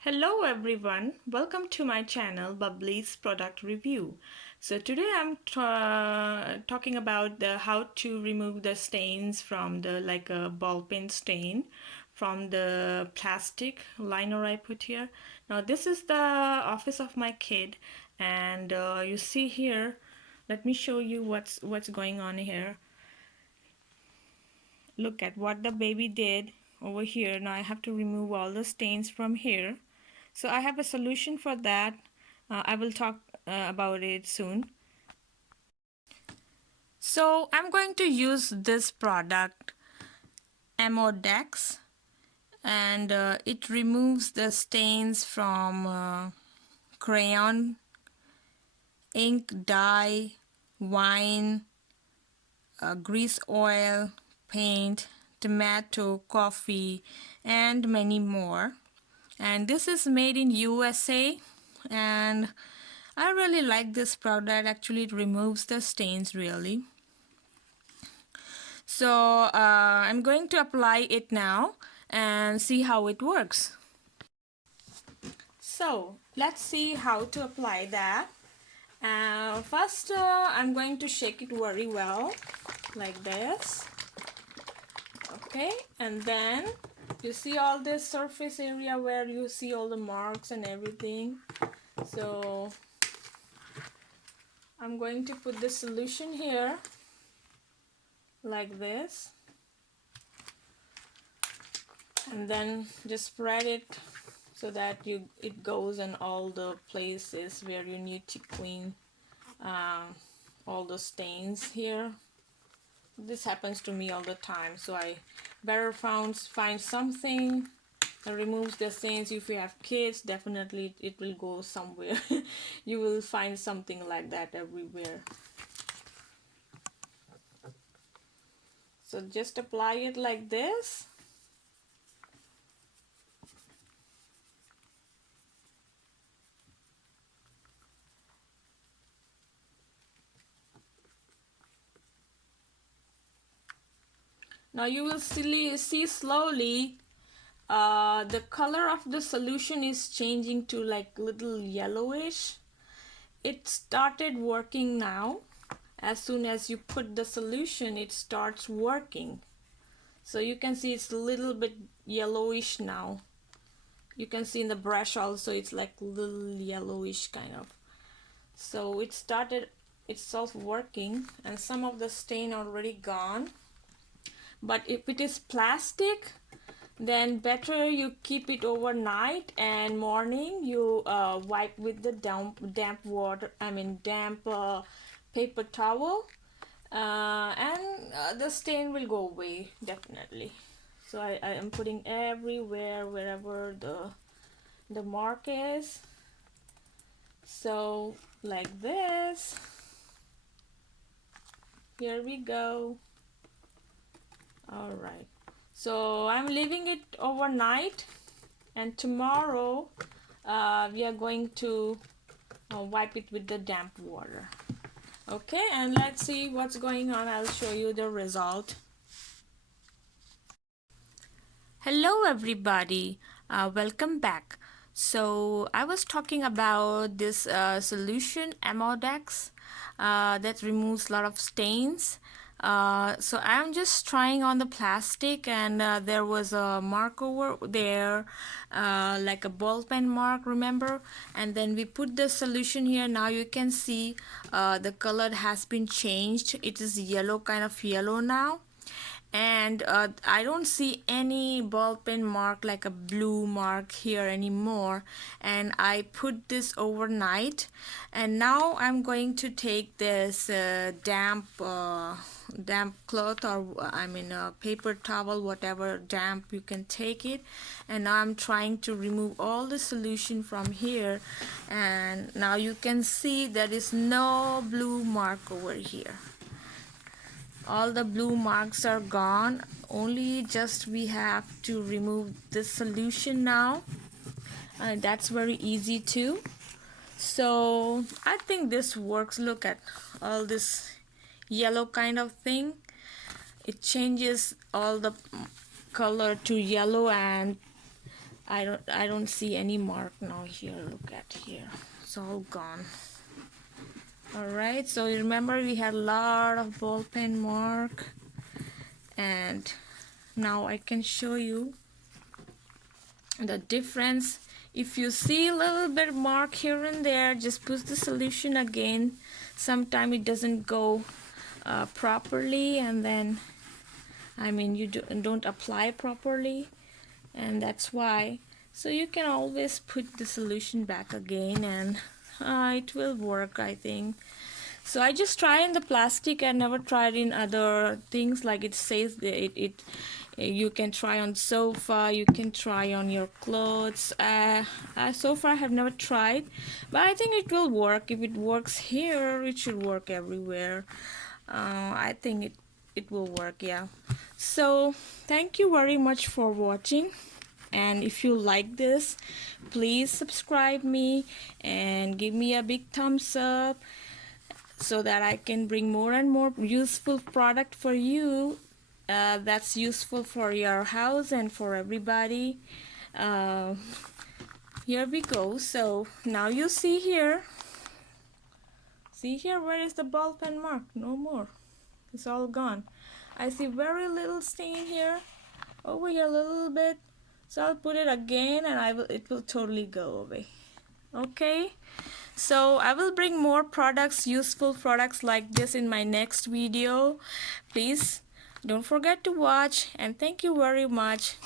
Hello everyone, welcome to my channel Bubbly's product review. So today I'm talking about how to remove the stains from the a ball pen stain from the plastic liner I put here. Now this is the office of my kid, and you see here, let me show you what's going on here. Look at what the baby did over here. Now I have to remove all the stains from here. So I have a solution for that. I will talk about it soon. So I'm going to use this product, Amodex, and it removes the stains from crayon, ink, dye, wine, grease oil, paint, tomato, coffee, and many more. And this is made in USA, and I really like this product. Actually, it removes the stains really. So I'm going to apply it now and see how it works. So let's see how to apply that. First I'm going to shake it very well like this. Okay, and then you see all this surface area where you see all the marks and everything. So I'm going to put the solution here like this, and then just spread it so that it goes in all the places where you need to clean all the stains here. This happens to me all the time, so I better find something that removes the stains. If you have kids, definitely it will go somewhere. You will find something like that everywhere. So just apply it like this. Now you will see slowly the color of the solution is changing to like little yellowish. It started working now. As soon as you put the solution, it starts working. So you can see it's a little bit yellowish now. You can see in the brush also it's like little yellowish kind of. So it started itself working, and some of the stain already gone. But if it is plastic, then better you keep it overnight, and morning you wipe with the damp water, damp paper towel, and the stain will go away definitely. So I am putting everywhere wherever the mark is. So like this. Here we go. All right, so I'm leaving it overnight, and tomorrow we are going to wipe it with the damp water. Okay, and let's see what's going on. I'll show you the result. Hello everybody, welcome back. So I was talking about this solution Amodex that removes a lot of stains. So I'm just trying on the plastic, and there was a mark over there, like a ball pen mark, remember? And then we put the solution here. Now you can see the color has been changed. It is yellow, kind of yellow now. And I don't see any ball pen mark like a blue mark here anymore. And I put this overnight, and now I'm going to take this damp cloth, or a paper towel, whatever damp you can take it, and now I'm trying to remove all the solution from here. And now you can see there is no blue mark over here. All the blue marks are gone. Only just we have to remove this solution now. That's very easy too. So I think this works. Look at all this yellow kind of thing. It changes all the color to yellow, and I don't see any mark now here. Look at here, it's all gone. Alright, so remember we had a lot of ball pen mark, and now I can show you the difference. If you see a little bit mark here and there, just put the solution again. Sometimes it doesn't go properly, and then you don't apply properly, and that's why. So you can always put the solution back again, and it will work, I think. So I just try in the plastic. I never tried in other things, like it says that you can try on sofa, you can try on your clothes. So far I have never tried, but I think it will work. If it works here, it should work everywhere. I think it will work, yeah. So thank you very much for watching, and if you like this, please subscribe me and give me a big thumbs up, so that I can bring more and more useful product for you, that's useful for your house and for everybody. Here we go. So now you see here, where is the ball pen mark? No more, it's all gone. I see very little stain here, over here a little bit, so I'll put it again, and it will totally go away. Okay, so I will bring more products, useful products like this in my next video. Please don't forget to watch, and thank you very much.